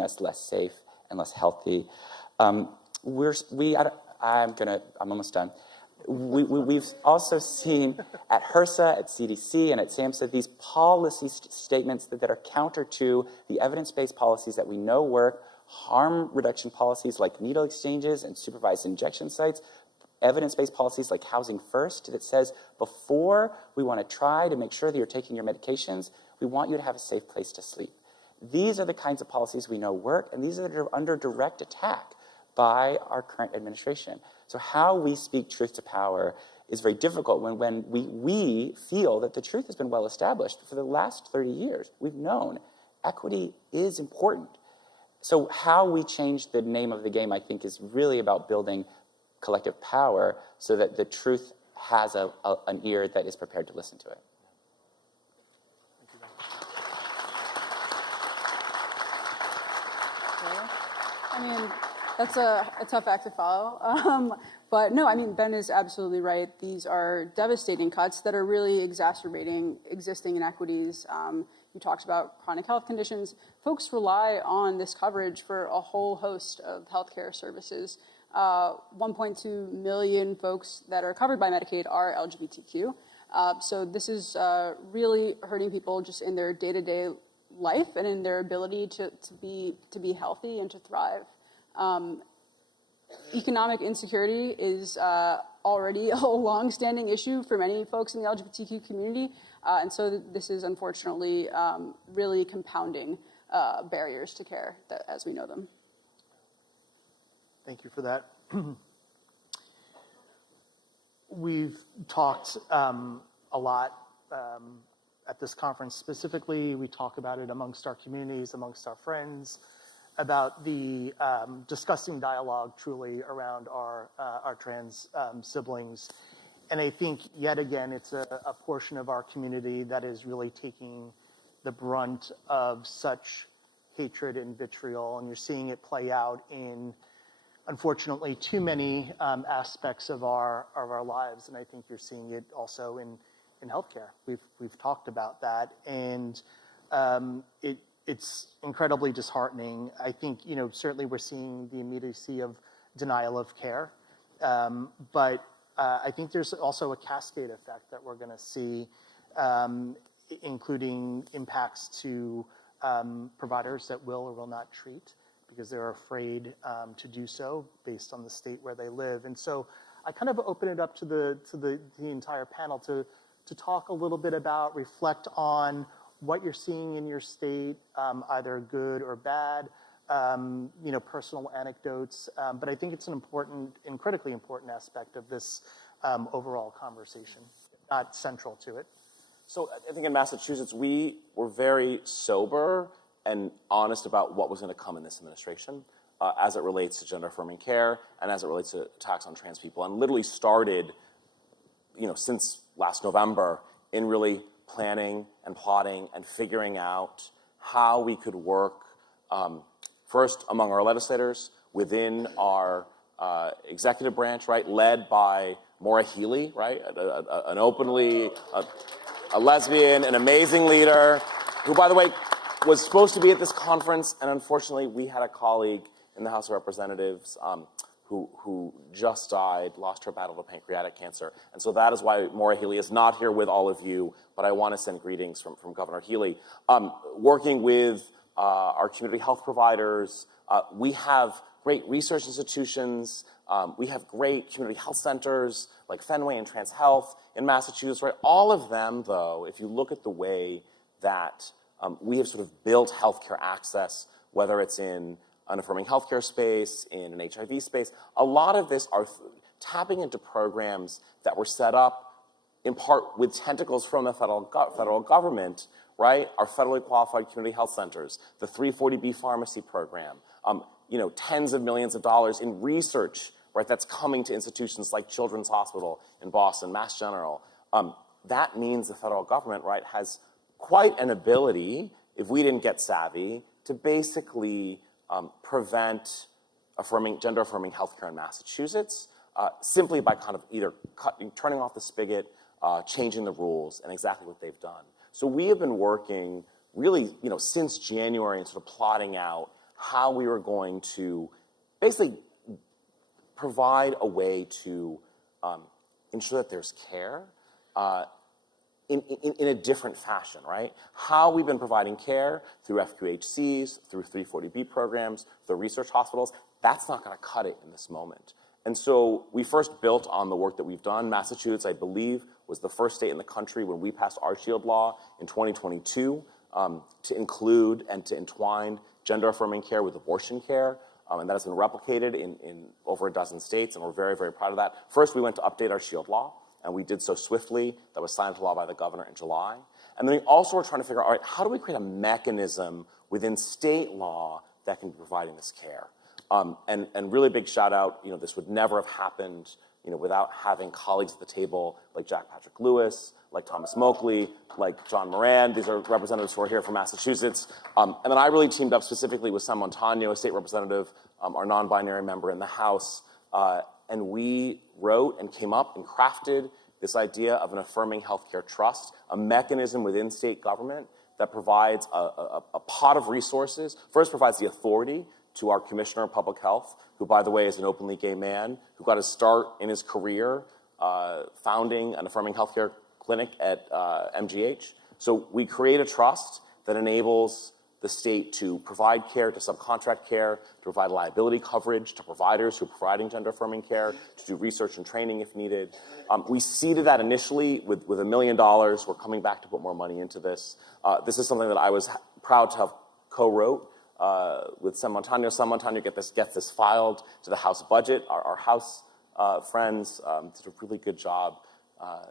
us less safe and less healthy. I'm almost done. We've also seen at HRSA, at CDC, and at SAMHSA these policy statements that are counter to the evidence-based policies that we know work, harm reduction policies like needle exchanges and supervised injection sites, evidence-based policies like Housing First that says before we want to try to make sure that you're taking your medications, we want you to have a safe place to sleep. These are the kinds of policies we know work, and these are under direct attack by our current administration. So how we speak truth to power is very difficult when we feel that the truth has been well established. For the last 30 years, we've known equity is important. So how we change the name of the game, I think, is really about building collective power so that the truth has an ear that is prepared to listen to it. I mean, that's a tough act to follow. But no, I mean, Ben is absolutely right. These are devastating cuts that are really exacerbating existing inequities. You talked about chronic health conditions. Folks rely on this coverage for a whole host of healthcare services. 1.2 million folks that are covered by Medicaid are LGBTQ. So this is really hurting people just in their day-to-day life and in their ability to be healthy and to thrive. Economic insecurity is already a long-standing issue for many folks in the LGBTQ community, and so this is unfortunately really compounding barriers to care as we know them. Thank you for that. We've talked a lot at this conference. Specifically, we talk about it amongst our communities, amongst our friends, about the disgusting dialogue truly around our trans siblings. And I think, yet again, it's a portion of our community that is really taking the brunt of such hatred and vitriol, and you're seeing it play out in, unfortunately, too many aspects of our lives, and I think you're seeing it also in healthcare. We've talked about that, and it's incredibly disheartening. I think, certainly we're seeing the immediacy of denial of care, but I think there's also a cascade effect that we're going to see, including impacts to providers that will or will not treat because they're afraid to do so based on the state where they live. And so I kind of open it up to the entire panel to talk a little bit about, reflect on what you're seeing in your state, either good or bad, personal anecdotes. But I think it's an important and critically important aspect of this overall conversation, not central to it. So I think in Massachusetts, we were very sober and honest about what was going to come in this administration as it relates to gender-affirming care and as it relates to attacks on trans people, and literally started, since last November in really planning and plotting and figuring out how we could work first among our legislators, within our executive branch, right, led by Maura Healey, right, an openly a lesbian, an amazing leader, who, by the way, was supposed to be at this conference, and unfortunately we had a colleague in the House of Representatives who just died, lost her battle to pancreatic cancer. And so that is why Maura Healey is not here with all of you, but I want to send greetings from Governor Healey. Working with our community health providers, we have great research institutions, we have great community health centers like Fenway and Trans Health in Massachusetts, right? All of them, though, if you look at the way that we have sort of built healthcare access, whether it's in an affirming healthcare space, in an HIV space, a lot of this are tapping into programs that were set up in part with tentacles from the federal government, right? Our federally qualified community health centers, the 340B pharmacy program, tens of millions of dollars in research, right, that's coming to institutions like Children's Hospital in Boston, Mass General. That means the federal government, right, has quite an ability, if we didn't get savvy, to basically prevent gender-affirming healthcare in Massachusetts simply by kind of either turning off the spigot, changing the rules, and exactly what they've done. So we have been working really, since January and sort of plotting out how we were going to basically provide a way to ensure that there's care in a different fashion, right? How we've been providing care through FQHCs, through 340B programs, through research hospitals, that's not going to cut it in this moment. And so we first built on the work that we've done. Massachusetts, I believe, was the first state in the country when we passed our SHIELD law in 2022 to include and to entwine gender-affirming care with abortion care. And that has been replicated in over a dozen states, and we're very, very proud of that. First, we went to update our SHIELD law, and we did so swiftly. That was signed into law by the governor in July. And then we also were trying to figure out, all right, how do we create a mechanism within state law that can be providing this care? And really big shout out, this would never have happened, without having colleagues at the table like Jack Patrick Lewis, like Thomas Moakley, like John Moran. These are representatives who are here from Massachusetts. And then I really teamed up specifically with San Montano, a state representative, our non-binary member in the House. And we wrote and came up and crafted this idea of an affirming healthcare trust, a mechanism within state government that provides a pot of resources. First, provides the authority to our Commissioner of Public Health, who, by the way, is an openly gay man, who got his start in his career founding an affirming healthcare clinic at MGH. So we create a trust that enables the state to provide care, to subcontract care, to provide liability coverage to providers who are providing gender-affirming care, to do research and training if needed. We seeded that initially with $1 million. We're coming back to put more money into this. This is something that I was proud to have co-wrote with San Montano. San Montano gets this filed to the House budget. Our House friends did a really good job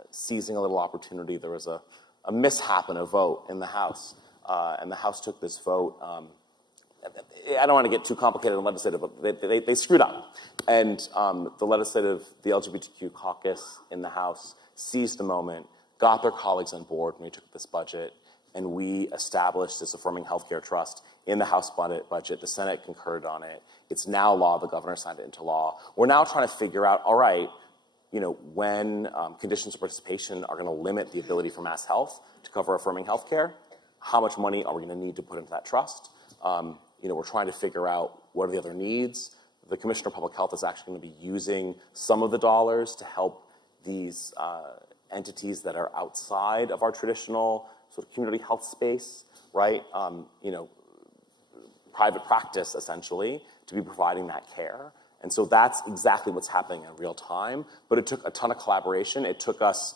seizing a little opportunity. There was a mishap in a vote in the House. And the House took this vote. I don't want to get too complicated in legislative, but they screwed up. And the LGBTQ caucus in the House seized the moment, got their colleagues on board when we took this budget, and we established this affirming healthcare trust in the House budget. The Senate concurred on it. It's now law. The governor signed it into law. We're now trying to figure out, all right, when conditions of participation are going to limit the ability for Mass Health to cover affirming healthcare, how much money are we going to need to put into that trust? We're trying to figure out what are the other needs. The Commissioner of Public Health is actually going to be using some of the dollars to help these entities that are outside of our traditional sort of community health space, right? Private practice, essentially, to be providing that care. And so that's exactly what's happening in real time. But it took a ton of collaboration. It took us,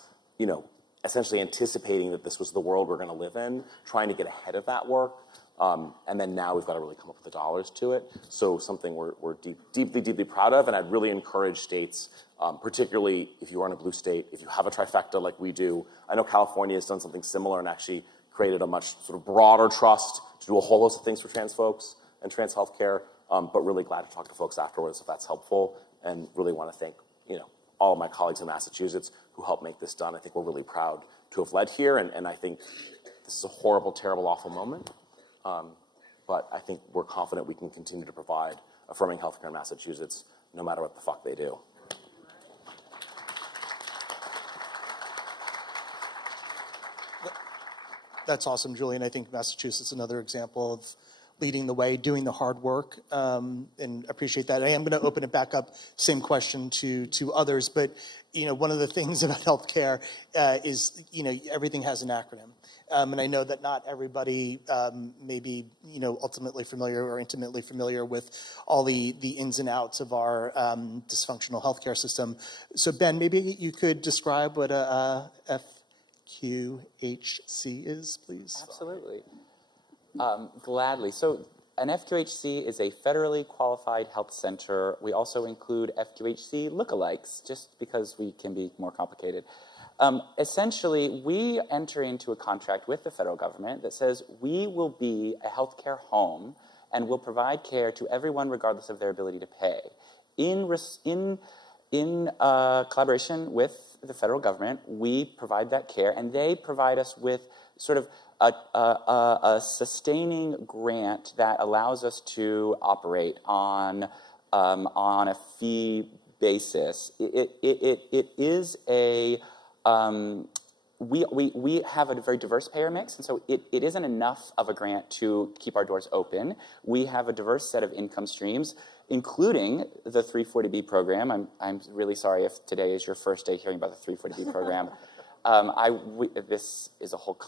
essentially anticipating that this was the world we're going to live in, trying to get ahead of that work. And then now we've got to really come up with the dollars to it. So something we're deeply, deeply proud of. And I'd really encourage states, particularly if you are in a blue state, if you have a trifecta like we do. I know California has done something similar and actually created a much sort of broader trust to do a whole host of things for trans folks and trans healthcare. But really glad to talk to folks afterwards if that's helpful. And really want to thank, all of my colleagues in Massachusetts who helped make this done. I think we're really proud to have led here, and I think this is a horrible, terrible, awful moment. But I think we're confident we can continue to provide affirming healthcare in Massachusetts no matter what the fuck they do. That's awesome, Julian. I think Massachusetts is another example of leading the way, doing the hard work, and appreciate that. I am going to open it back up, same question to others, but one of the things about healthcare is everything has an acronym, and I know that not everybody may be ultimately familiar or intimately familiar with all the ins and outs of our dysfunctional healthcare system. So Ben, maybe you could describe what a FQHC is, please. Absolutely. Gladly. So an FQHC is a federally qualified health center. We also include FQHC lookalikes, just because we can be more complicated. Essentially, we enter into a contract with the federal government that says we will be a healthcare home and will provide care to everyone regardless of their ability to pay. In collaboration with the federal government, we provide that care, and they provide us with sort of a sustaining grant that allows us to operate on a fee basis. It is a we have a very diverse payer mix, and so it isn't enough of a grant to keep our doors open. We have a diverse set of income streams, including the 340B program. I'm really sorry if today is your first day hearing about the 340B program. This is a whole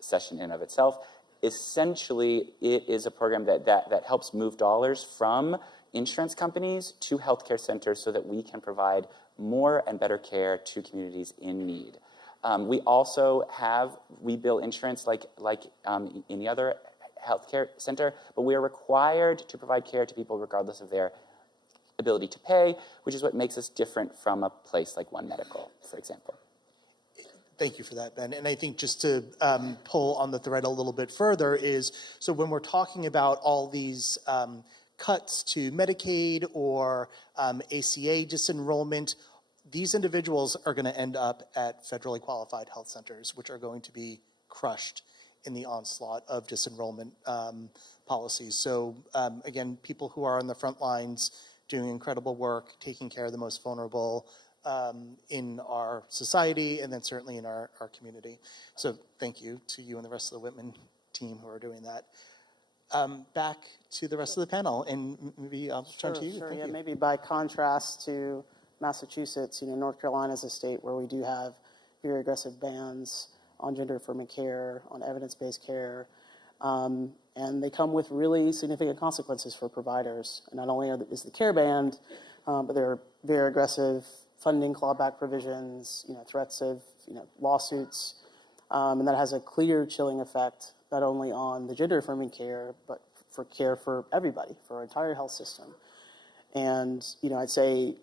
session in and of itself. Essentially, it is a program that helps move dollars from insurance companies to healthcare centers so that we can provide more and better care to communities in need. We also we bill insurance like any other healthcare center, but we are required to provide care to people regardless of their ability to pay, which is what makes us different from a place like One Medical, for example. Thank you for that, Ben. And I think just to pull on the thread a little bit further is, so when we're talking about all these cuts to Medicaid or ACA disenrollment, these individuals are going to end up at federally qualified health centers, which are going to be crushed in the onslaught of disenrollment policies. So again, people who are on the front lines doing incredible work, taking care of the most vulnerable in our society, and then certainly in our community. So thank you to you and the rest of the Whitman team who are doing that. Back to the rest of the panel, and maybe I'll turn to you. Sure, Thank yeah, you. maybe by contrast to Massachusetts, North Carolina is a state where we do have very aggressive bans on gender-affirming care, on evidence-based care, and they come with really significant consequences for providers. And not only is the care banned, but there are very aggressive funding clawback provisions, threats of lawsuits, and that has a clear chilling effect not only on the gender-affirming care, but for care for everybody, for our entire health system. And I'd say,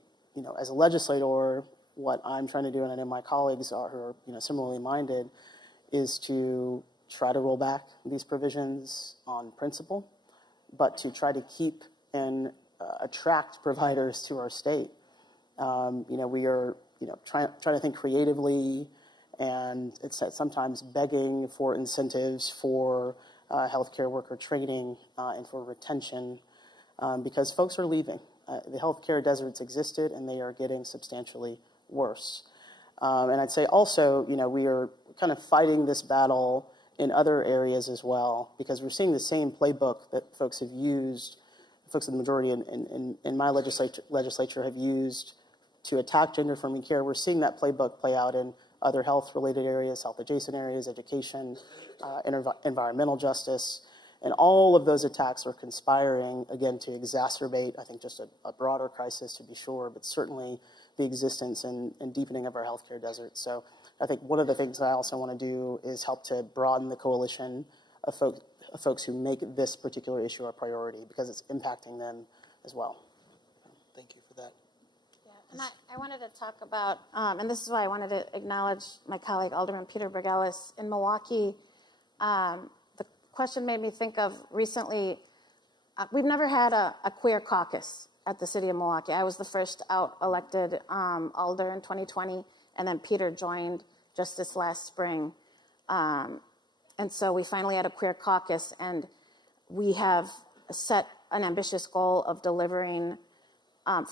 as a legislator, what I'm trying to do, and I know my colleagues who are similarly minded, is to try to roll back these provisions on principle, but to try to keep and attract providers to our state. We are trying to think creatively, and it's sometimes begging for incentives for healthcare worker training and for retention because folks are leaving. The healthcare deserts existed, and they are getting substantially worse. And I'd say also, we are kind of fighting this battle in other areas as well, because we're seeing the same playbook that folks have used, folks in the majority in my legislature have used to attack gender-affirming care. We're seeing that playbook play out in other health-related areas, health-adjacent areas, education, environmental justice. And all of those attacks are conspiring, again, to exacerbate, I think, just a broader crisis, to be sure, but certainly the existence and deepening of our healthcare desert. So I think one of the things I also want to do is help to broaden the coalition of folks who make this particular issue a priority, because it's impacting them as well. Thank you for that. Yeah, and I wanted to talk about, and this is why I wanted to acknowledge my colleague, Alderman Peter Bergelis. In Milwaukee, the question made me think of recently, we've never had a queer caucus at the city of Milwaukee. I was the first out elected alder in 2020, and then Peter joined just this last spring. And so we finally had a queer caucus, and we have set an ambitious goal of delivering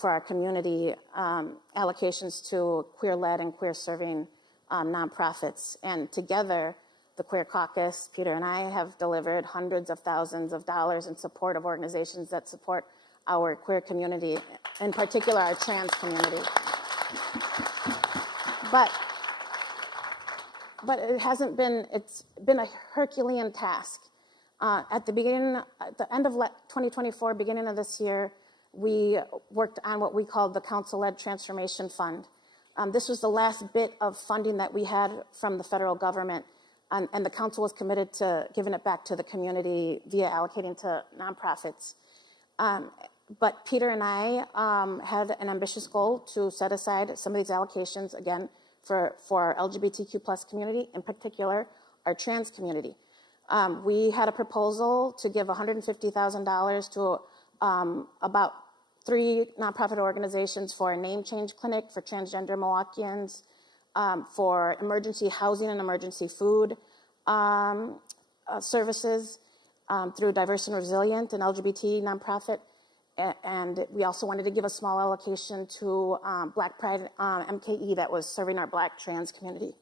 for our community allocations to queer-led and queer-serving nonprofits. And together, the Queer Caucus, Peter and I, have delivered hundreds of thousands of dollars in support of organizations that support our queer community, in particular our trans community. But it hasn't been, it's been a Herculean task. At the end of 2024, beginning of this year, we worked on what we called the Council-Led Transformation Fund. This was the last bit of funding that we had from the federal government, and the council was committed to giving it back to the community via allocating to nonprofits. But Peter and I had an ambitious goal to set aside some of these allocations, again, for our LGBTQ plus community, in particular, our trans community. We had a proposal to give $150,000 to about 3 nonprofit organizations for a name change clinic for transgender Milwaukeeans, for emergency housing and emergency food services through Diverse and Resilient, an LGBT nonprofit. And we also wanted to give a small allocation to Black Pride MKE that was serving our Black trans community.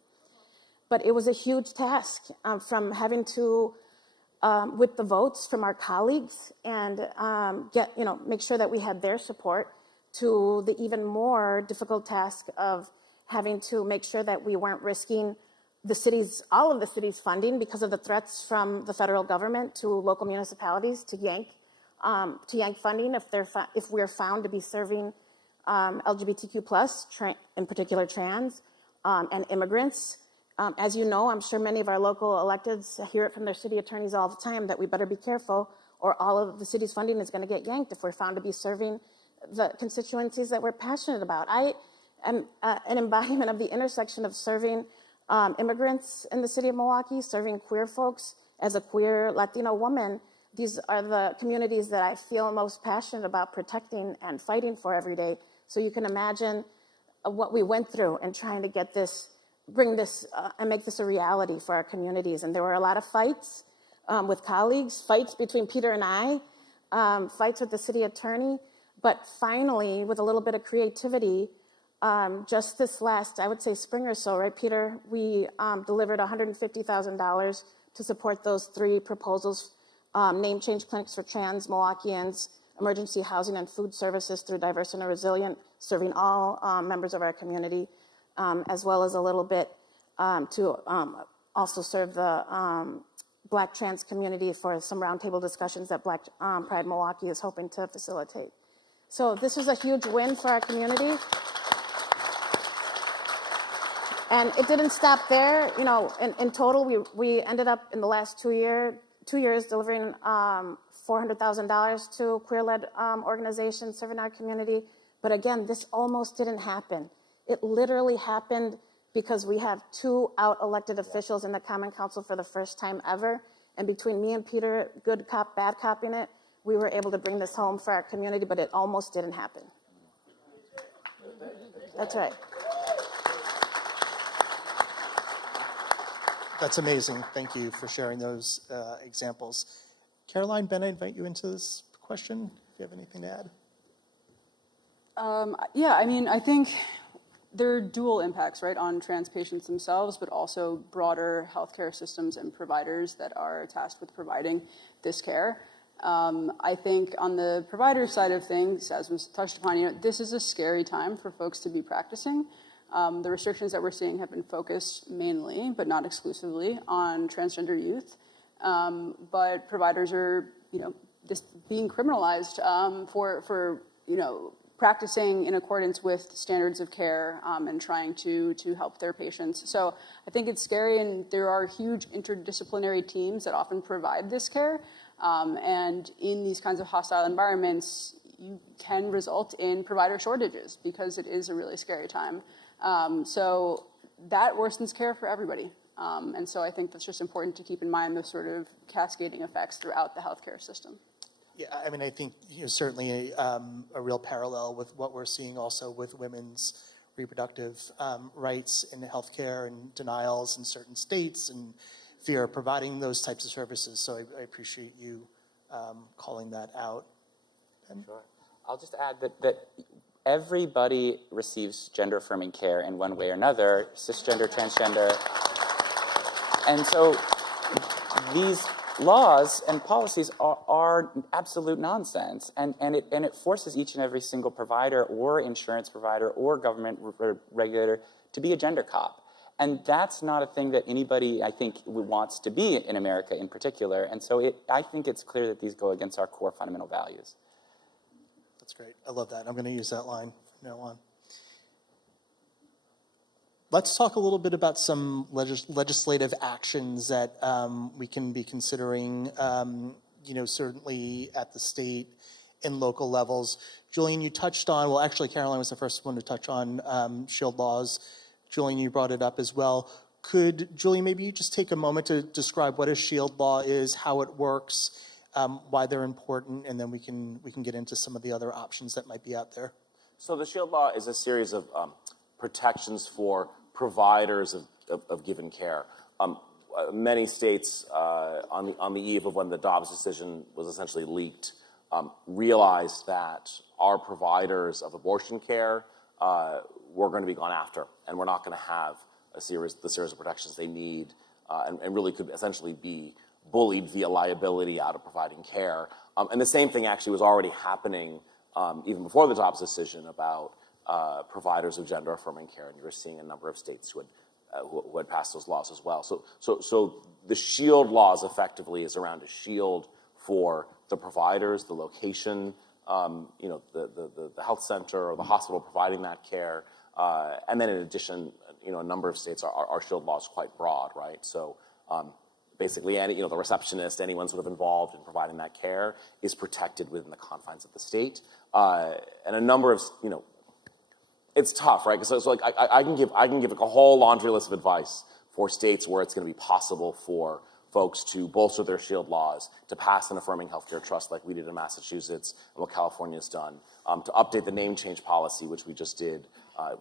but it was a huge task from having to, with the votes from our colleagues and make sure that we had their support, to the even more difficult task of having to make sure that we weren't risking all of the city's funding because of the threats from the federal government to local municipalities to yank funding if we're found to be serving LGBTQ+, in particular trans, and immigrants. As you know, I'm sure many of our local electeds hear it from their city attorneys all the time that we better be careful or all of the city's funding is going to get yanked if we're found to be serving the constituencies that we're passionate about. I am an embodiment of the intersection of serving immigrants in the city of Milwaukee, serving queer folks. As a queer Latino woman, these are the communities that I feel most passionate about protecting and fighting for every day. So you can imagine what we went through in trying to get this, bring this, and make this a reality for our communities. And there were a lot of fights with colleagues, fights between Peter and I, fights with the city attorney. But finally, with a little bit of creativity, just this last, I would say spring or so, right, Peter, we delivered $150,000 to support those 3 proposals, name change clinics for trans Milwaukeeans, emergency housing and food services through diverse and resilient, serving all members of our community, as well as a little bit to also serve the Black trans community for some roundtable discussions that Black Pride Milwaukee is hoping to facilitate. So this was a huge win for our community. And it didn't stop there. You know, in total, we ended up in the last 2 years delivering $400,000 to queer-led organizations serving our community. But again, this almost didn't happen. It literally happened because we have 2 out-elected officials in the Common Council for the first time ever. And between me and Peter, good cop, bad cop in it, we were able to bring this home for our community, but it almost didn't happen. That's right. That's amazing. Thank you for sharing those examples. Caroline, Ben, I invite you into this question. If you have anything to add. Yeah, I mean, I think there are dual impacts, right, on trans patients themselves, but also broader healthcare systems and providers that are tasked with providing this care. I think on the provider side of things, as was touched upon, you know, this is a scary time for folks to be practicing. The restrictions that we're seeing have been focused mainly, but not exclusively, on transgender youth. But providers are, you know, being criminalized for you know, practicing in accordance with standards of care and trying to help their patients. So I think it's scary, and there are huge interdisciplinary teams that often provide this care. And in these kinds of hostile environments, you can result in provider shortages because it is a really scary time. So that worsens care for everybody. And so I think that's just important to keep in mind those sort of cascading effects throughout the healthcare system. Yeah, I mean, I think certainly a real parallel with what we're seeing also with women's reproductive rights in healthcare and denials in certain states and fear of providing those types of services. So I appreciate you calling that out. And sure. I'll just add that everybody receives gender-affirming care in one way or another, cisgender, transgender. And so these laws and policies are absolute nonsense, and it forces each and every single provider or insurance provider or government regulator to be a gender cop. And that's not a thing that anybody, I think, wants to be in America in particular. And so I think it's clear that these go against our core fundamental values. That's great. I love that. I'm going to use that line from now on. Let's talk a little bit about some legislative actions that we can be considering, certainly at the state and local levels. Julian, you touched on, well, actually, Caroline was the first one to touch on shield laws. Julian, you brought it up as well. Could, Julian, maybe you just take a moment to describe what a shield law is, how it works, why they're important, and then we can get into some of the other options that might be out there. So the shield law is a series of protections for providers of given care. Many states, on the eve of when the Dobbs decision was essentially leaked, realized that our providers of abortion care were going to be gone after, and we're not going to have the series of protections they need, and really could essentially be bullied via liability out of providing care. And the same thing actually was already happening even before the Dobbs decision about providers of gender-affirming care, and you were seeing a number of states who had passed those laws as well. So the SHIELD laws effectively is around a shield for the providers, the location, the health center or the hospital providing that care, and then in addition, a number of states our SHIELD law is quite broad, right? So basically, the receptionist, anyone sort of involved in providing that care is protected within the confines of the state, and a number of it's tough, right? So like I can give like a whole laundry list of advice for states where it's going to be possible for folks to bolster their SHIELD laws, to pass an affirming healthcare trust like we did in Massachusetts and what California's done, to update the name change policy, which we just did.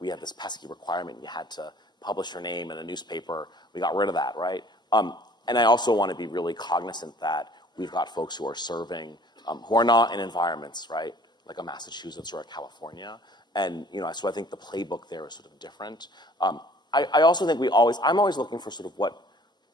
We had this pesky requirement you had to publish your name in a newspaper. We got rid of that, right? And I also want to be really cognizant that we've got folks who are serving, who are not in environments, right, like a Massachusetts or a California. And, so I think the playbook there is sort of different. I also think I'm always looking for sort of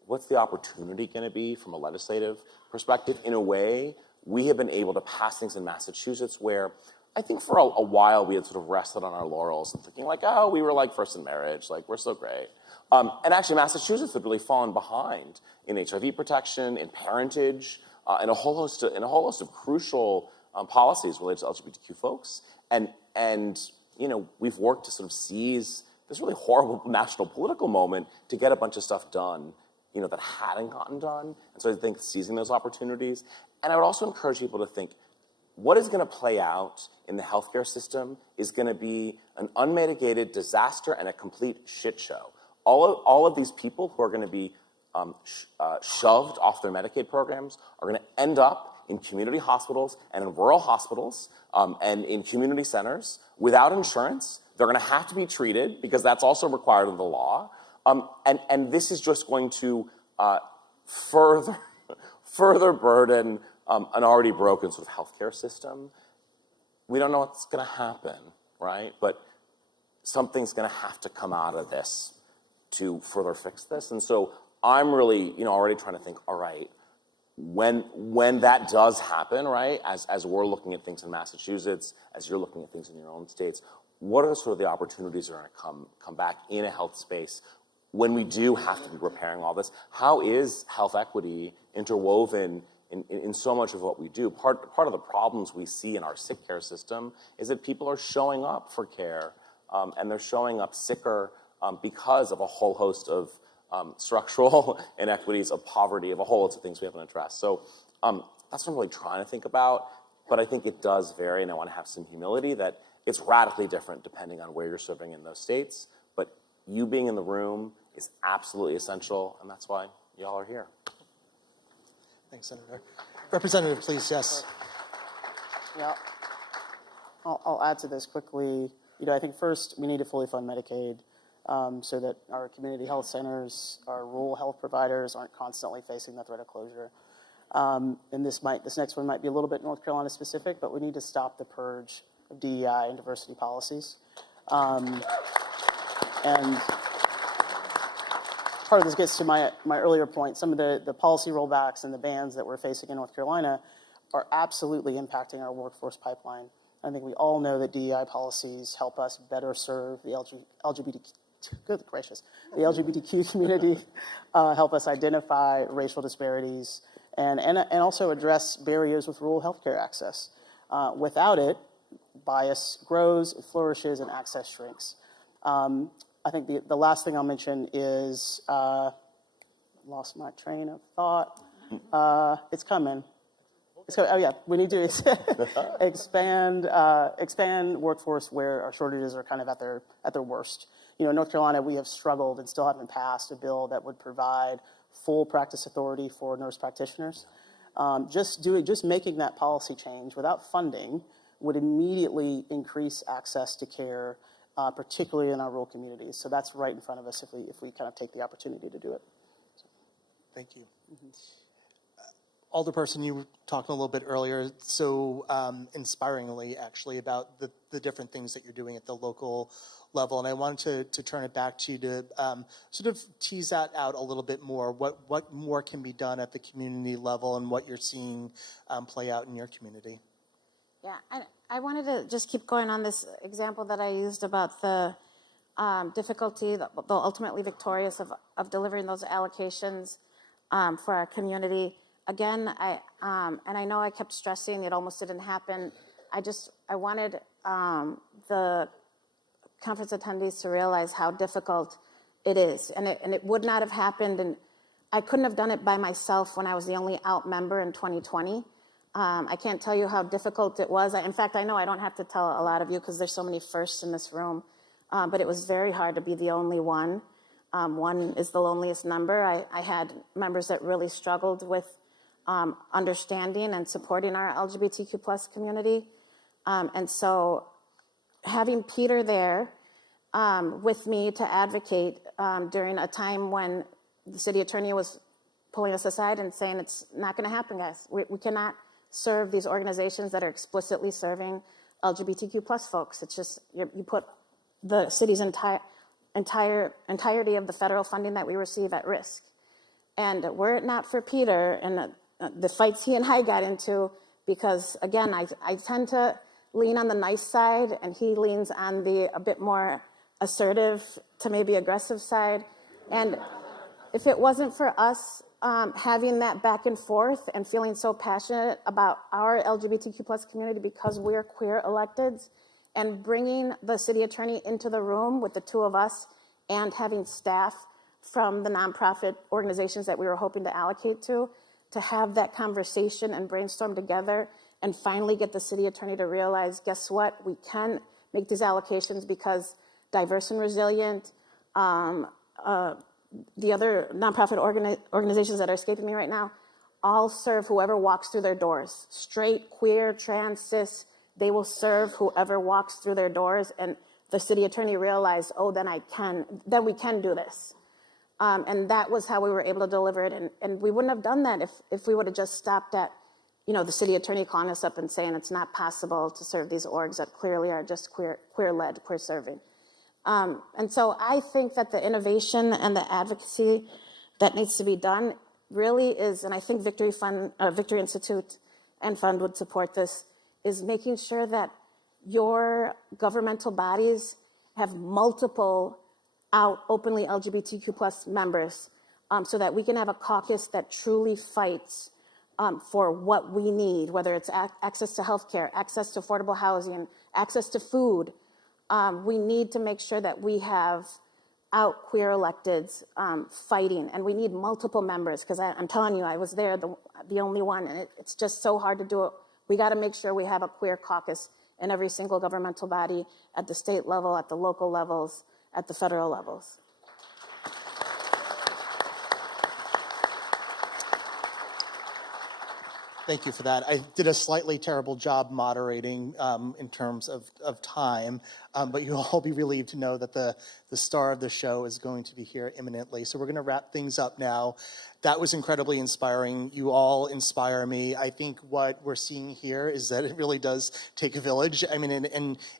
what's the opportunity going to be from a legislative perspective. In a way, we have been able to pass things in Massachusetts where I think for a while we had sort of rested on our laurels and thinking like, oh, we were like first in marriage, like we're so great. And actually Massachusetts had really fallen behind in HIV protection, in parentage, in a whole host of crucial policies related to LGBTQ folks. And we've worked to sort of seize this really horrible national political moment to get a bunch of stuff done, that hadn't gotten done. And so I think seizing those opportunities. And I would also encourage people to think, what is going to play out in the healthcare system is going to be an unmitigated disaster and a complete shit show. All of these people who are going to be shoved off their Medicaid programs are going to end up in community hospitals and in rural hospitals and in community centers without insurance. They're going to have to be treated because that's also required in the law. And this is just going to further burden an already broken sort of healthcare system. We don't know what's going to happen, right? But something's going to have to come out of this to further fix this. And so I'm really, already trying to think, all right, when that does happen, right, as we're looking at things in Massachusetts, as you're looking at things in your own states, what are sort of the opportunities that are going to come back in a health space when we do have to be repairing all this? How is health equity interwoven in so much of what we do? Part of the problems we see in our sick care system is that people are showing up for care, and they're showing up sicker because of a whole host of structural inequities, of poverty, of a whole host of things we haven't addressed. So that's what I'm really trying to think about, but I think it does vary, and I want to have some humility that it's radically different depending on where you're serving in those states, but you being in the room is absolutely essential, and that's why y'all are here. Thanks, Senator. Representative, please, yes. Yeah, I'll add to this quickly. I think first we need to fully fund Medicaid so that our community health centers, our rural health providers aren't constantly facing the threat of closure. And this next one might be a little bit North Carolina specific, but we need to stop the purge of DEI and diversity policies. And part of this gets to my earlier point. Some of the policy rollbacks and the bans that we're facing in North Carolina are absolutely impacting our workforce pipeline. I think we all know that DEI policies help us better serve the LGBTQ community, help us identify racial disparities, and also address barriers with rural healthcare access. Without it, bias grows, it flourishes, and access shrinks. I think the last thing I'll mention is, lost my train of thought. It's coming. Oh yeah, we need to expand workforce where our shortages are kind of at their worst. In North Carolina, we have struggled and still haven't passed a bill that would provide full practice authority for nurse practitioners. Just making that policy change without funding would immediately increase access to care, particularly in our rural communities. So that's right in front of us if we kind of take the opportunity to do it. Thank you. Alderperson, you were talking a little bit earlier, so inspiringly, actually, about the different things that you're doing at the local level, and I wanted to turn it back to you to sort of tease that out a little bit more. What more can be done at the community level, and what you're seeing play out in your community? Yeah, I wanted to just keep going on this example that I used about the difficulty, though ultimately victorious, of delivering those allocations for our community. Again, and I know I kept stressing it almost didn't happen. I wanted the conference attendees to realize how difficult it is, and it would not have happened, and I couldn't have done it by myself when I was the only out member in 2020. I can't tell you how difficult it was. In fact, I know I don't have to tell a lot of you because there's so many firsts in this room, but it was very hard to be the only one. One is the loneliest number. I had members that really struggled with understanding and supporting our LGBTQ plus community. And so having Peter there with me to advocate during a time when the city attorney was pulling us aside and saying, it's not going to happen, guys. We cannot serve these organizations that are explicitly serving LGBTQ plus folks. It's just, you put the city's entirety of the federal funding that we receive at risk. And were it not for Peter and the fights he and I got into, because again, I tend to lean on the nice side and he leans on the a bit more assertive to maybe aggressive side. And if it wasn't for us having that back and forth and feeling so passionate about our LGBTQ plus community because we're queer electeds, and bringing the city attorney into the room with the two of us and having staff from the nonprofit organizations that we were hoping to allocate to have that conversation and brainstorm together and finally get the city attorney to realize, guess what, we can make these allocations because diverse and resilient, the other nonprofit organizations that are escaping me right now, all serve whoever walks through their doors. Straight, queer, trans, cis, they will serve whoever walks through their doors. And the city attorney realized, oh, then we can do this. And that was how we were able to deliver it. And we wouldn't have done that if we would have just stopped at, the city attorney calling us up and saying it's not possible to serve these orgs that clearly are just queer-led, queer-serving. And so I think that the innovation and the advocacy that needs to be done really is, and I think Victory Institute and Fund would support this, is making sure that your governmental bodies have multiple openly LGBTQ plus members so that we can have a caucus that truly fights for what we need, whether it's access to healthcare, access to affordable housing, access to food. We need to make sure that we have out queer electeds fighting, and we need multiple members because I'm telling you, I was there, the only one, and it's just so hard to do it. We got to make sure we have a queer caucus in every single governmental body at the state level, at the local levels, at the federal levels. Thank you for that. I did a slightly terrible job moderating in terms of time, but you'll all be relieved to know that the star of the show is going to be here imminently. So we're going to wrap things up now. That was incredibly inspiring. You all inspire me. I think what we're seeing here is that it really does take a village. I mean,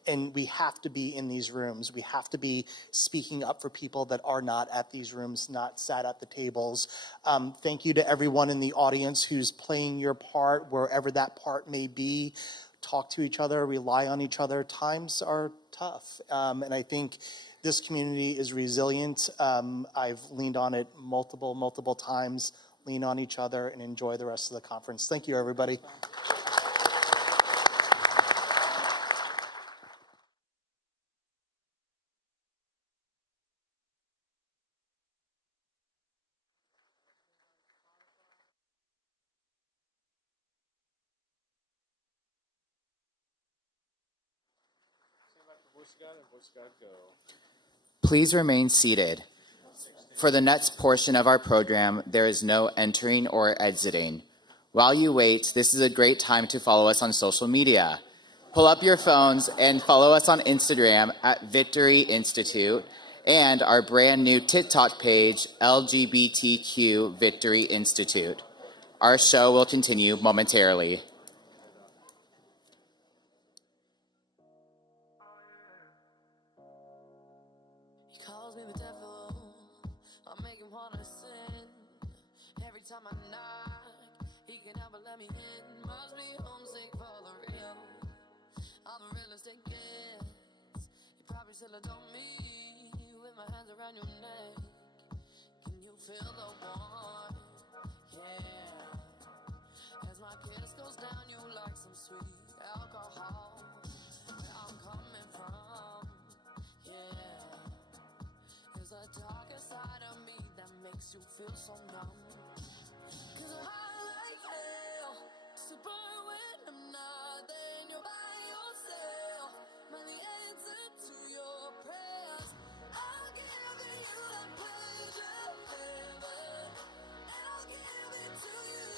and we have to be in these rooms. We have to be speaking up for people that are not at these rooms, not sat at the tables. Thank you to everyone in the audience who's playing your part, wherever that part may be. Talk to each other, rely on each other. Times are tough, and I think this community is resilient. I've leaned on it multiple times. Lean on each other and enjoy the rest of the conference. Thank you, everybody. Please remain seated. For the next portion of our program, there is no entering or exiting. While you wait, this is a great time to follow us on social media. Pull up your phones and follow us on Instagram at Victory Institute and our brand new TikTok page, LGBTQ Victory Institute. Our show will continue momentarily. He calls me the devil, I make him wanna sin. Every time I knock, he can help but let me in. Must be homesick for the real. All the real estate gets. You probably still adore me with my hands around your neck. Can you feel the warmth? Yeah. As my kiss goes down, you like some sweet alcohol. Where I'm coming from, yeah. There's a darker side of me that makes you feel so numb. 'Cause I'm high like hell, super when I'm not there and you're by yourself. Am I the answer to your prayers? I'll give you that pleasure, heaven, and I'll give it to you,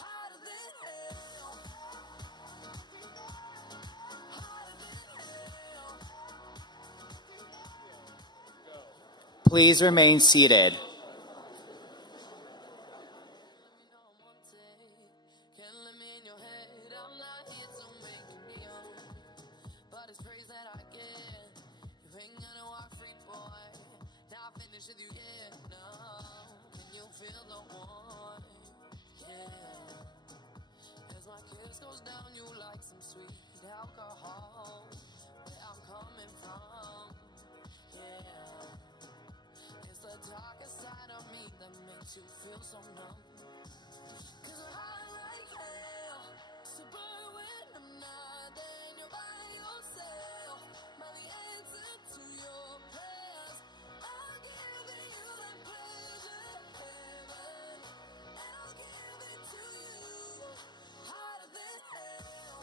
harder than hell, harder than hell. Please remain seated. Goes down, you like some sweet alcohol. Where I'm coming from, yeah. It's the darker side of me that makes you feel so numb. 'Cause I'm high like hell, super when I'm not there and you're by yourself. Am I the answer to your prayers? I'll give you that pleasure, heaven, and I'll give it to you, harder than hell,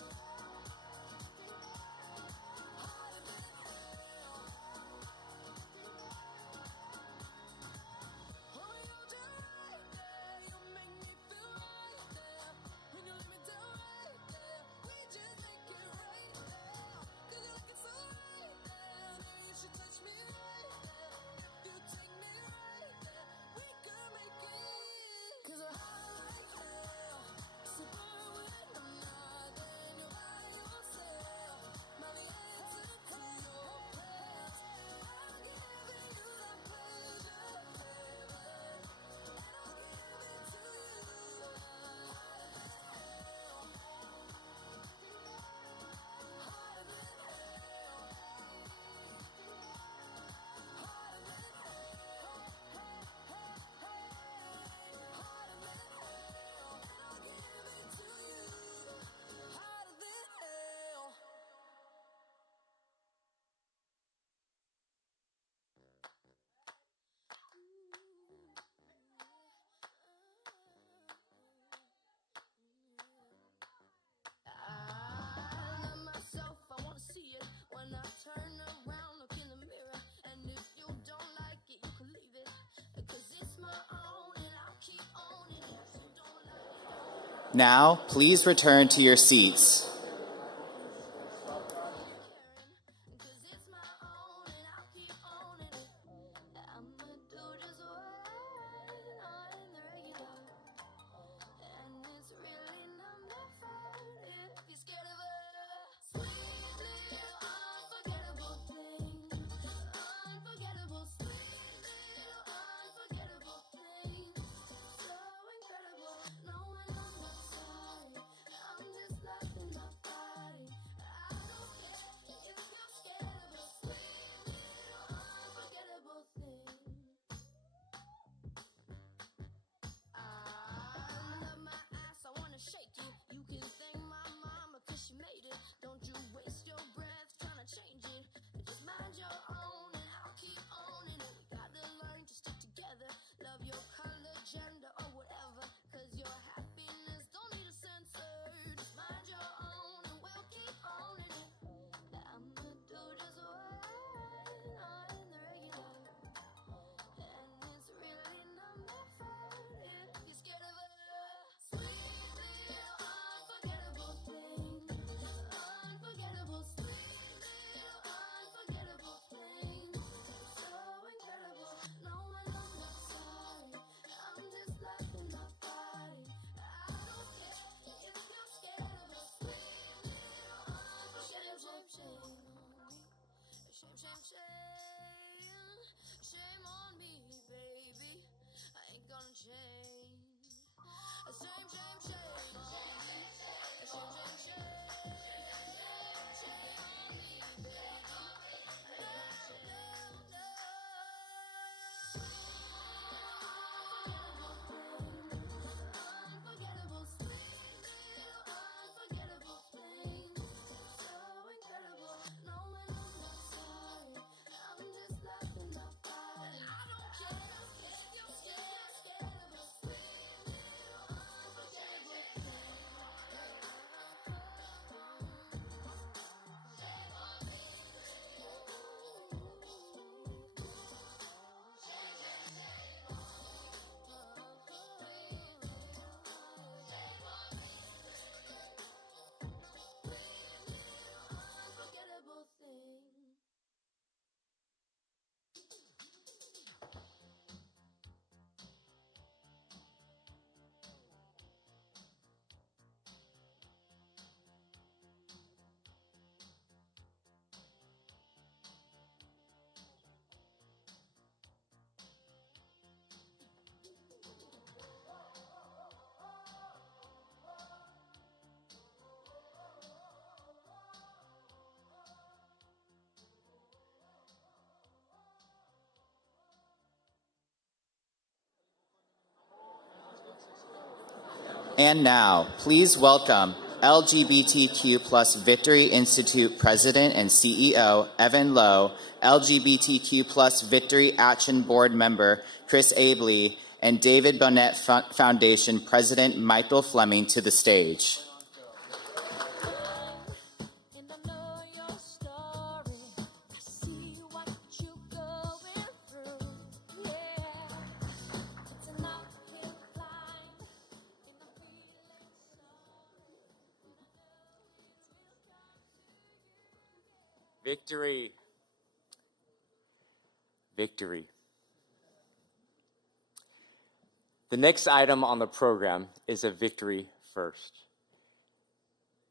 harder than hell. Oh, you're just right there, you make me feel right there. When you let me down right there, we just make it right there. 'Cause you're looking so right there, maybe you should touch me right there. If you take me right there, we could make it. 'Cause I'm high like hell, super when I'm not there and you're by yourself. Am I the answer to your prayers? I'll give you that pleasure, heaven, and I'll give it to you, harder than hell, harder than hell, harder than hell, harder than hell, and I'll give it to you, harder than hell. I love myself, I wanna see it when I turn around, look in the mirror. And if you don't like it, you can leave it, 'cause it's my own and I'll keep owning it. If you don't like it, Now, please return to your seats. 'cause it's my own and I'll keep owning it. I'ma do just what I know in the regular. And it's really not that far if you're scared of a sweet little unforgettable thing. Unforgettable, sweet little unforgettable thing. So incredible, no one on my side. I'm just laughing out And now, please welcome LGBTQ plus Victory Institute President and CEO Evan Lowe, LGBTQ plus Victory Action Board member Chris Abley, and David Bonnet Foundation President Michael Fleming to the stage. And I know your story. I see what you're going through. Yeah, it's an uphill climb, and I'm feeling Victory. Victory. The next item on the program is a victory first.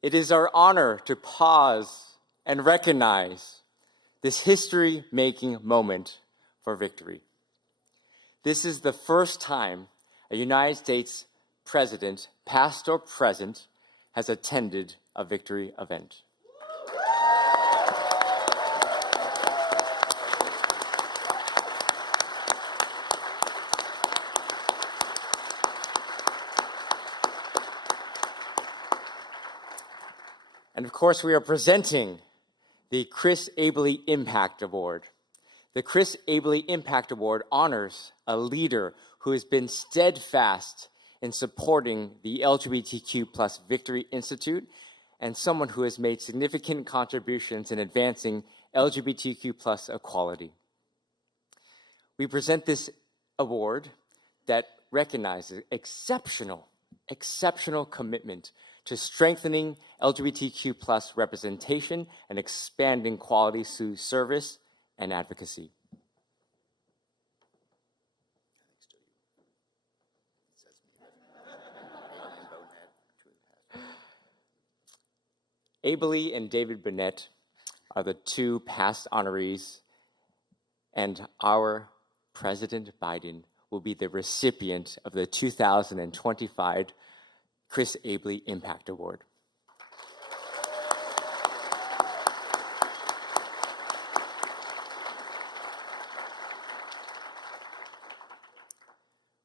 It is our honor to pause and recognize this history-making moment for victory. This is the first time a United States president, past or present, has attended a victory event. And of course, we are presenting the Chris Abley Impact Award. The Chris Abley Impact Award honors a leader who has been steadfast in supporting the LGBTQ plus Victory Institute and someone who has made significant contributions in advancing LGBTQ plus equality. We present this award that recognizes exceptional commitment to strengthening LGBTQ plus representation and expanding quality through service and advocacy. Abley and David Bonnet are the two past honorees, and our President Biden will be the recipient of the 2025 Chris Abley Impact Award.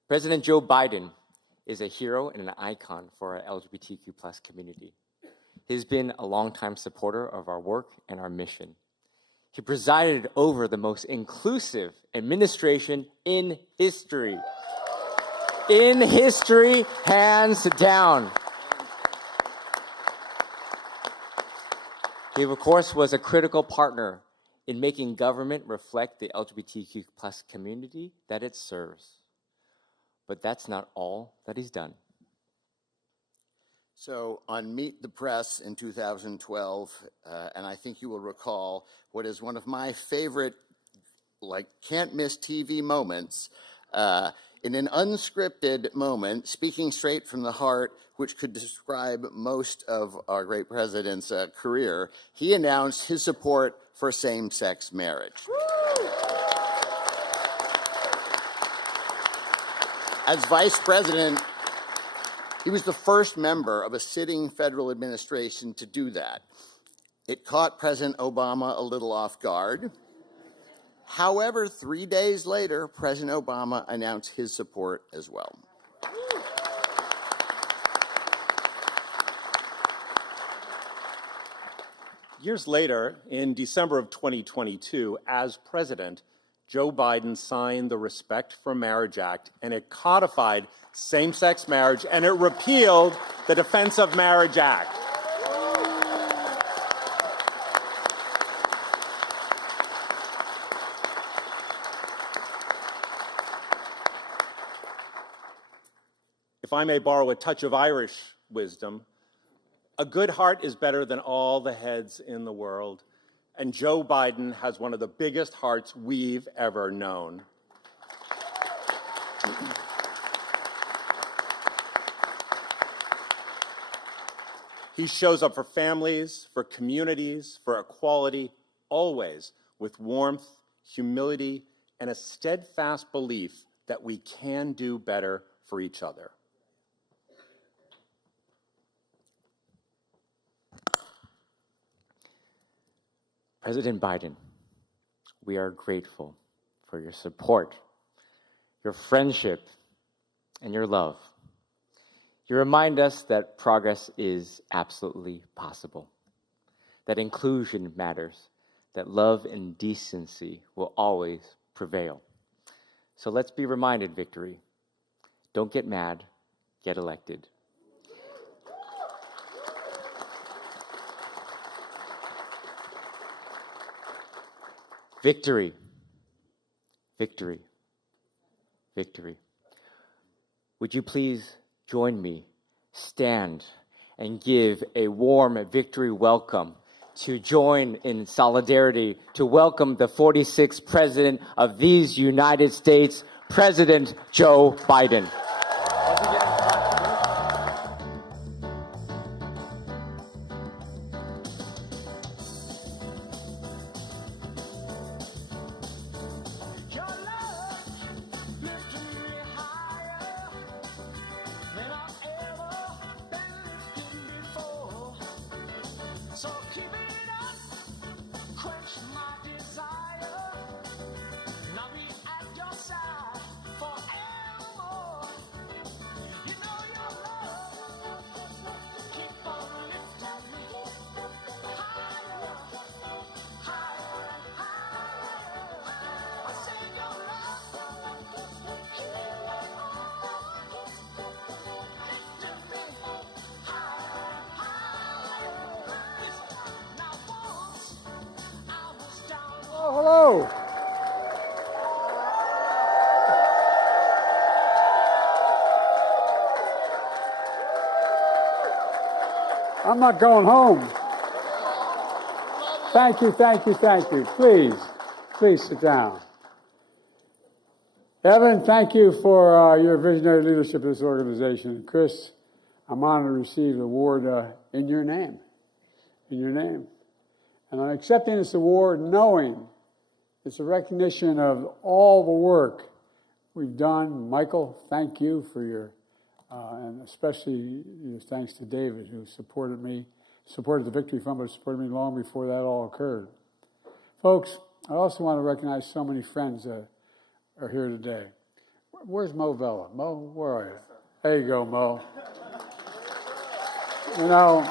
President Joe Biden is a hero and an icon for our LGBTQ plus community. He's been a longtime supporter of our work and our mission. He presided over the most inclusive administration in history. In history, hands down. He, of course, was a critical partner in making government reflect the LGBTQ plus community that it serves. But that's not all that he's done. So on Meet the Press in 2012, and I think you will recall what is one of my favorite, can't miss TV moments, in an unscripted moment, speaking straight from the heart, which could describe most of our great president's career, he announced his support for same-sex marriage. As vice president, he was the first member of a sitting federal administration to do that. It caught President Obama a little off guard. However, 3 days later, President Obama announced his support as well. Years later, in December of 2022, as president, Joe Biden signed the Respect for Marriage Act, and it codified same-sex marriage, and it repealed the Defense of Marriage Act. If I may borrow a touch of Irish wisdom, a good heart is better than all the heads in the world, and Joe Biden has one of the biggest hearts we've ever known. He shows up for families, for communities, for equality, always with warmth, humility, and a steadfast belief that we can do better for each other. President Biden, we are grateful for your support, your friendship, and your love. You remind us that progress is absolutely possible, that inclusion matters, that love and decency will always prevail. So let's be reminded, Victory. Don't get mad, get elected. Victory, victory, victory. Would you please join me, stand, and give a warm victory welcome to join in solidarity to welcome the 46th President of these United States, President Joe Biden. So keep it up, quench my desire, and I'll be at your side forevermore. You know your love, keep on lifting me higher, higher and higher. I say your love, keep on lifting me higher and higher. Now once I was down. Oh, hello. I'm not going home. Thank you, thank you, thank you. Please sit down. Evan, thank you for your visionary leadership of this organization. Chris, I'm honored to receive the award in your name. In your name. And I'm accepting this award knowing it's a recognition of all the work we've done. Michael, thank you for your, and especially your thanks to David, who supported the Victory Fund, but supported me long before that all occurred. Folks, I also want to recognize so many friends that are here today. Where's Mo Vella? Mo, where are you? There you go, Mo. You know,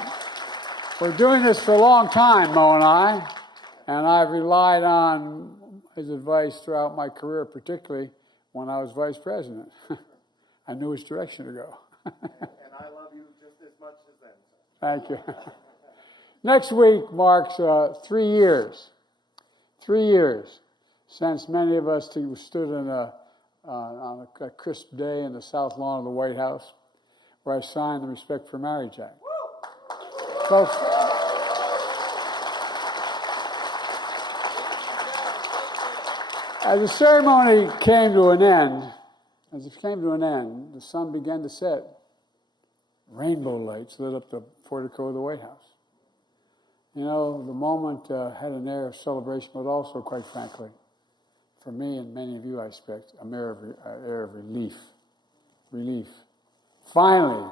we're doing this for a long time, Mo and I've relied on his advice throughout my career, particularly when I was vice president. I knew which direction to go. And I love you just as much as them. Thank you. Next week marks 3 years. 3 years since many of us stood on a crisp day in the South Lawn of the White House, where I signed the Respect for Marriage Act. Folks, as the ceremony came to an end, the sun began to set. Rainbow lights lit up the portico of the White House. You know, the moment had an air of celebration, but also, quite frankly, for me and many of you, I expect, an air of relief. Relief. Finally,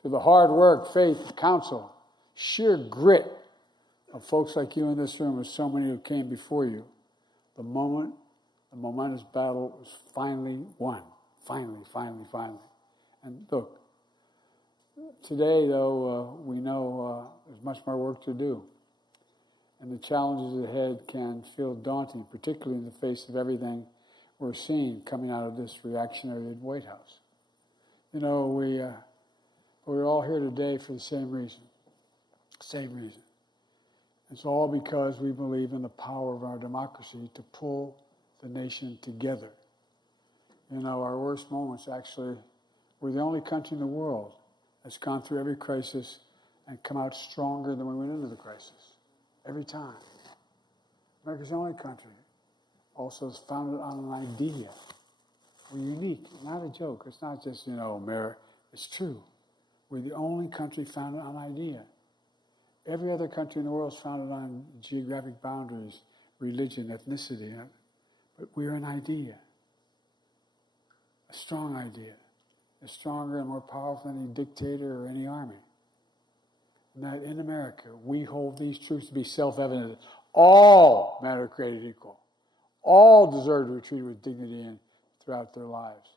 through the hard work, faith, counsel, sheer grit of folks like you in this room and so many who came before you, the momentous battle was finally won. Finally. And look, today, though, we know there's much more work to do. And the challenges ahead can feel daunting, particularly in the face of everything we're seeing coming out of this reactionary White House. You know, we're all here today for the same reason. Same reason. It's all because we believe in the power of our democracy to pull the nation together. You know, our worst moments, actually, we're the only country in the world that's gone through every crisis and come out stronger than we went into the crisis. Every time. America's the only country. Also, it's founded on an idea. We're unique, not a joke. It's not just, America. It's true. We're the only country founded on an idea. Every other country in the world is founded on geographic boundaries, religion, ethnicity. But we're an idea. A strong idea. It's stronger and more powerful than any dictator or any army. And that in America, we hold these truths to be self-evident. All men are created equal. All deserve to be treated with dignity and throughout their lives.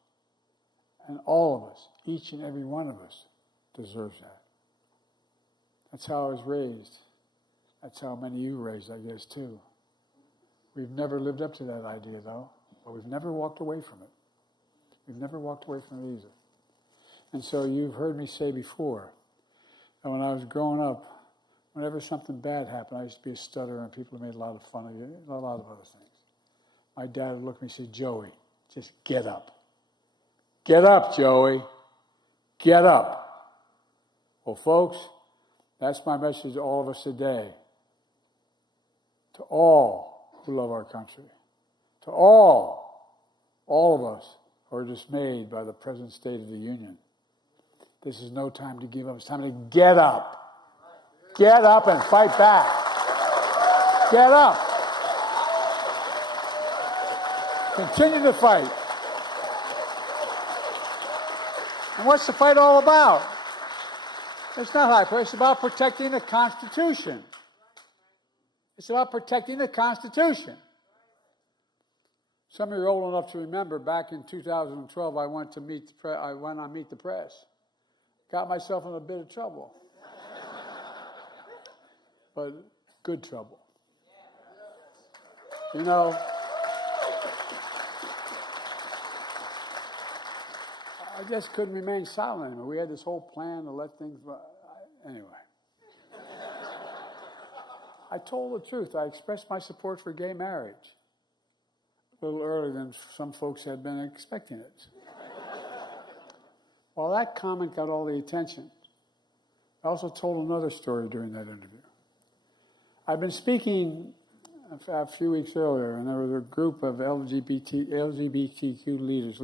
And all of us, Each and every one of us deserves that. That's how I was raised. That's how many of you were raised, I guess, too. We've never lived up to that idea, though, but we've never walked away from it. We've never walked away from it either. And so you've heard me say before that when I was growing up, whenever something bad happened, I used to be a stutterer and people made a lot of fun of you, a lot of other things. My dad would look at me and say, Joey, just get up. Get up, Joey. Get up. Well, folks, that's my message to all of us today. To all who love our country. To all of us who are dismayed by the present state of the Union. This is no time to give up. It's time to get up. Get up and fight back. Get up. Continue to fight. And what's the fight all about? It's not high praise. It's about protecting the Constitution. It's about protecting the Constitution. Some of you are old enough to remember back in 2012, I went on Meet the Press. Got myself in a bit of trouble. But good trouble. You know, I just couldn't remain silent anymore. We had this whole plan to let things... Anyway. I told the truth. I expressed my support for gay marriage a little earlier than some folks had been expecting it. Well, that comment got all the attention. I also told another story during that interview. I've been speaking a few weeks earlier, and there was a group of LGBTQ leaders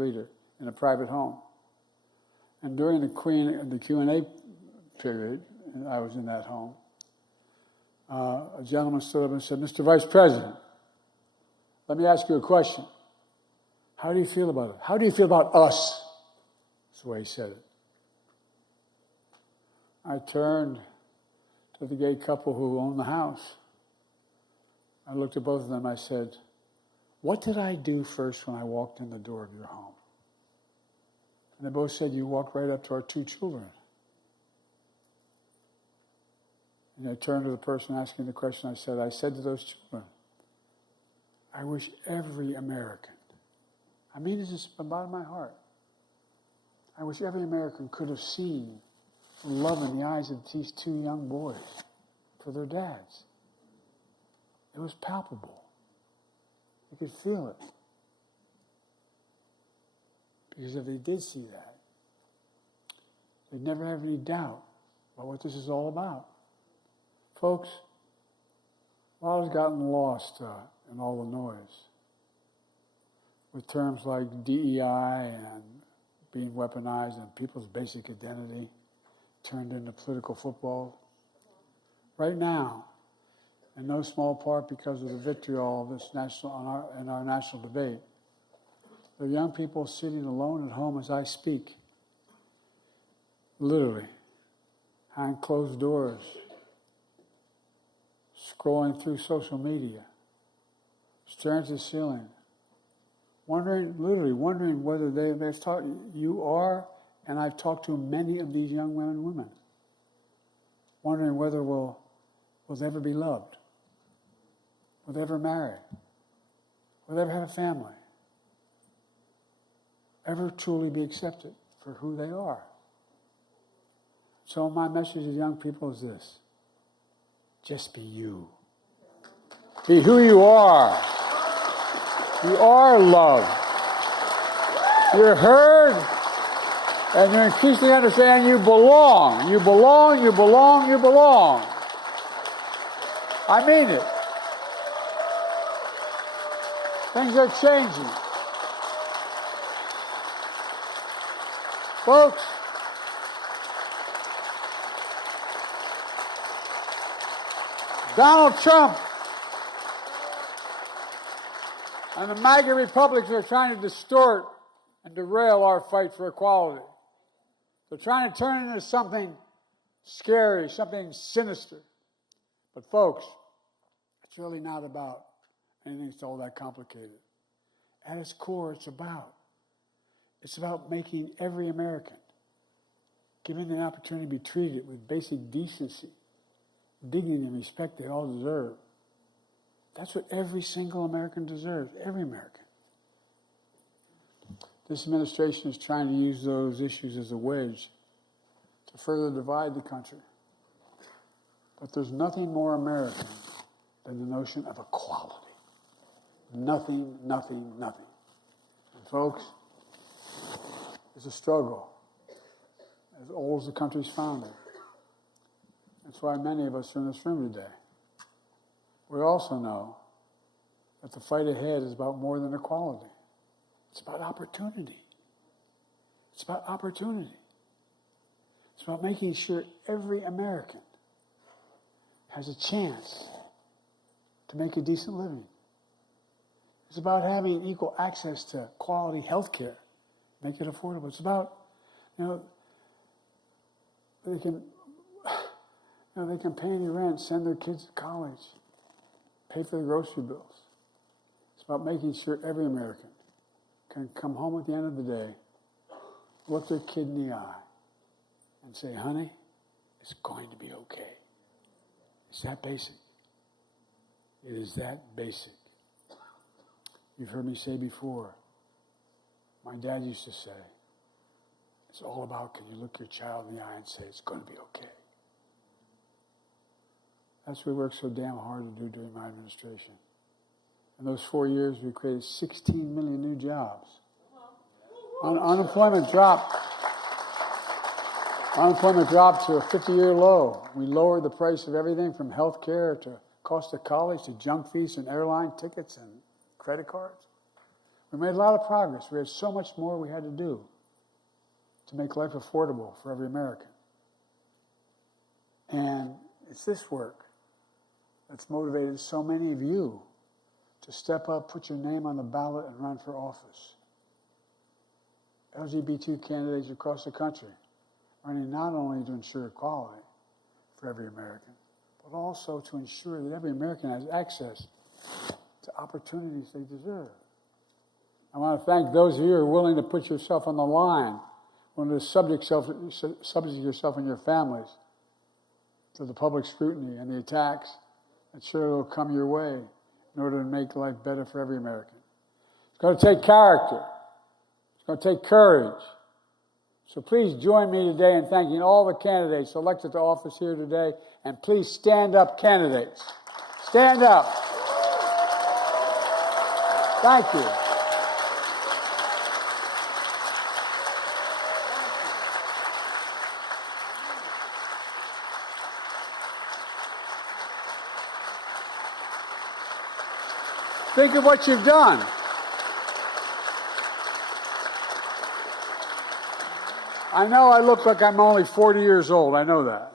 in a private home. And during the Q&A period, and I was in that home, a gentleman stood up and said, Mr. Vice President, let me ask you a question. How do you feel about it? How do you feel about us? That's the way he said it. I turned to the gay couple who owned the house. I looked at both of them. I said, what did I do first when I walked in the door of your home? And they both said, you walked right up to our two children. And I turned to the person asking the question. I said to those children, I wish every American, I mean this is from the bottom of my heart, I wish every American could have seen the love in the eyes of these two young boys for their dads. It was palpable. You could feel it. Because if they did see that, they'd never have any doubt about what this is all about. Folks, a lot has gotten lost in all the noise with terms like DEI and being weaponized and people's basic identity turned into political football. Right now, in no small part because of the vitriol of this in our national debate, there are young people sitting alone at home as I speak, literally, behind closed doors, scrolling through social media, staring at the ceiling, literally wondering whether they've talked. You are, and I've talked to many of these young men and women, wondering whether will they ever be loved, will they ever marry, will they ever have a family, ever truly be accepted for who they are. So my message to young people is this. Just be you. Be who you are. You are loved. You're heard, and you increasingly understand you belong. You belong, you belong, you belong. I mean it. Things are changing. Folks, Donald Trump and the MAGA Republicans are trying to distort and derail our fight for equality. They're trying to turn it into something scary, something sinister. But folks, it's really not about anything that's all that complicated. At its core, it's about making every American given the opportunity to be treated with basic decency, dignity, and respect they all deserve. That's what every single American deserves, every American. This administration is trying to use those issues as a wedge to further divide the country. But there's nothing more American than the notion of equality. Nothing, nothing, nothing. And folks, it's a struggle as old as the country's founder. That's why many of us are in this room today. We also know that the fight ahead is about more than equality. It's about opportunity. It's about opportunity. It's about making sure every American has a chance to make a decent living. It's about having equal access to quality health care, make it affordable. It's about, they can pay any rent, send their kids to college, pay for their grocery bills. It's about making sure every American can come home at the end of the day, look their kid in the eye, and say, honey, it's going to be okay. It's that basic. It is that basic. You've heard me say before, my dad used to say, it's all about can you look your child in the eye and say it's going to be okay. That's what we worked so damn hard to do during my administration. In those 4 years, we created 16 million new jobs. Unemployment dropped to a 50-year low. We lowered the price of everything from health care to cost of college to junk fees and airline tickets and credit cards. We made a lot of progress. We had so much more we had to do to make life affordable for every American. And it's this work that's motivated so many of you to step up, put your name on the ballot, and run for office. LGBT candidates across the country running not only to ensure equality for every American, but also to ensure that every American has access to opportunities they deserve. I want to thank those of you who are willing to put yourself on the line, willing to subject yourself and your families to the public scrutiny and the attacks that sure will come your way in order to make life better for every American. It's going to take character. It's going to take courage. So please join me today in thanking all the candidates elected to office here today, and please stand up, candidates. Stand up. Thank you. Think of what you've done. I know I look like I'm only 40 years old. I know that.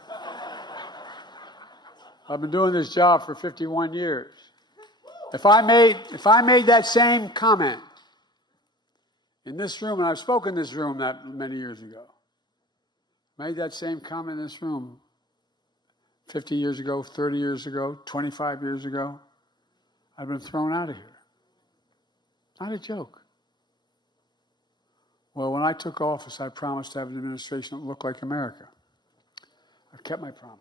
I've been doing this job for 51 years. If I made that same comment in this room, and I've spoken in this room that many years ago, made that same comment in this room 50 years ago, 30 years ago, 25 years ago, I've been thrown out of here. Not a joke. Well, when I took office, I promised to have an administration that looked like America. I've kept my promise.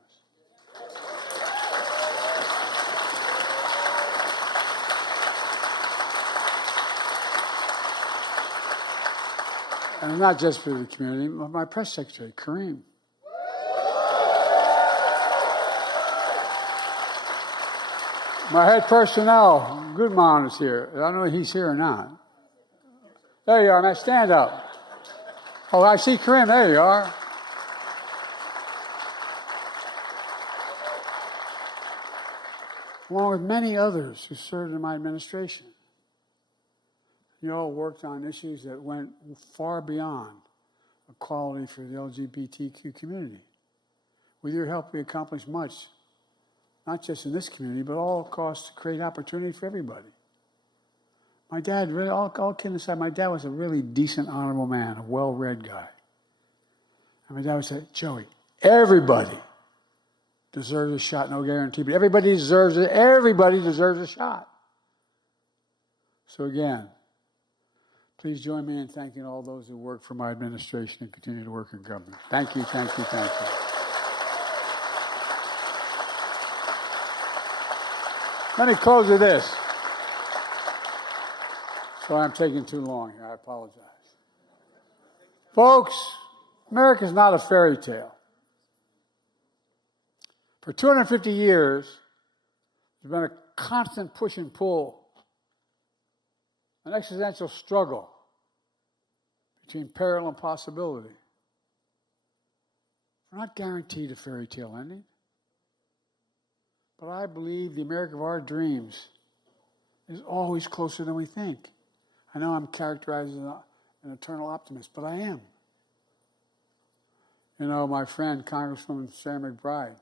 And not just for the community, but my press secretary, Kareem. My head personnel, Goodman, is here. I don't know if he's here or not. There you are, man. Stand up. Oh, I see Kareem. There you are. Along with many others who served in my administration. You all worked on issues that went far beyond equality for the LGBTQ community. With your help, we accomplished much, not just in this community, but all across to create opportunity for everybody. My dad, really, all kidding aside, my dad was a really decent, honorable man, a well-read guy. And my dad would say, Joey, everybody deserves a shot, no guarantee, but everybody deserves it. Everybody deserves a shot. So again, Please join me in thanking all those who work for my administration and continue to work in government. Thank you, thank you, thank you. Let me close with this. Sorry I'm taking too long here. I apologize. Folks, America's not a fairy tale. For 250 years, there's been a constant push and pull, an existential struggle between peril and possibility. We're not guaranteed a fairy tale ending, but I believe the America of our dreams is always closer than we think. I know I'm characterized as an eternal optimist, but I am. You know, my friend, Congresswoman Sarah McBride,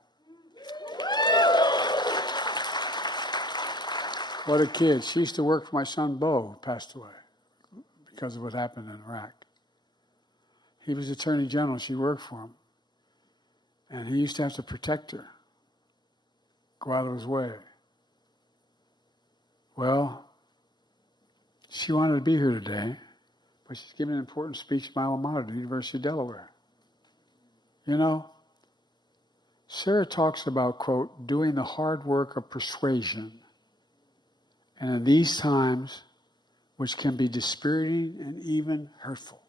what a kid. She used to work for my son, Bo, who passed away because of what happened in Iraq. He was Attorney General. She worked for him. And he used to have to protect her, go out of his way. Well, she wanted to be here today, but she's giving an important speech at my alma mater, the University of Delaware. You know, Sarah talks about, quote, doing the hard work of persuasion. And in these times, which can be dispiriting and even hurtful,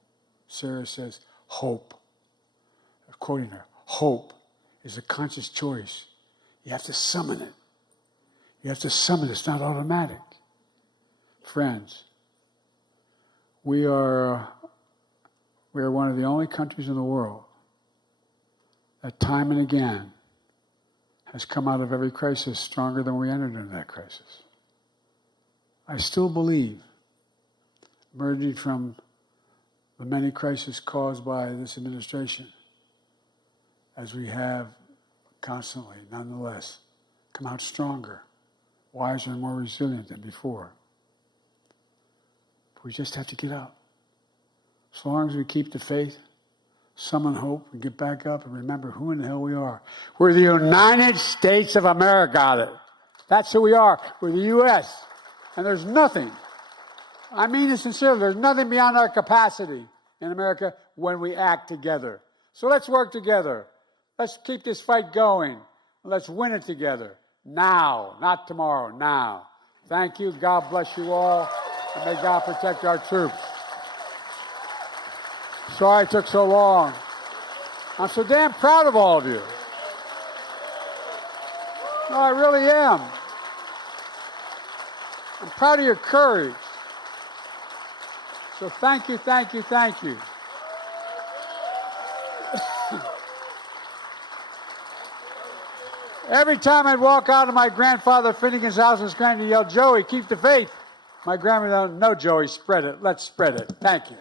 Sarah says, hope. I'm quoting her, hope is a conscious choice. You have to summon it. You have to summon it. It's not automatic. Friends, we are one of the only countries in the world that time and again has come out of every crisis stronger than we entered into that crisis. I still believe, emerging from the many crises caused by this administration, as we have constantly, nonetheless, come out stronger, wiser, and more resilient than before. But we just have to get up. As long as we keep the faith, summon hope, and get back up and remember who in the hell we are. We're the United States of America. That's who we are. We're the U.S. And there's nothing, I mean it sincerely, there's nothing beyond our capacity in America when we act together. So let's work together. Let's keep this fight going. Let's win it together. Now, not tomorrow, now. Thank you. God bless you all. And may God protect our troops. Sorry it took so long. I'm so damn proud of all of you. No, I really am. I'm proud of your courage. So thank you, thank you, thank you. Every time I'd walk out of my grandfather Finnegan's house in Scranton, he yelled, Joey, keep the faith. My grandmother, no, Joey, spread it. Let's spread it. Thank you.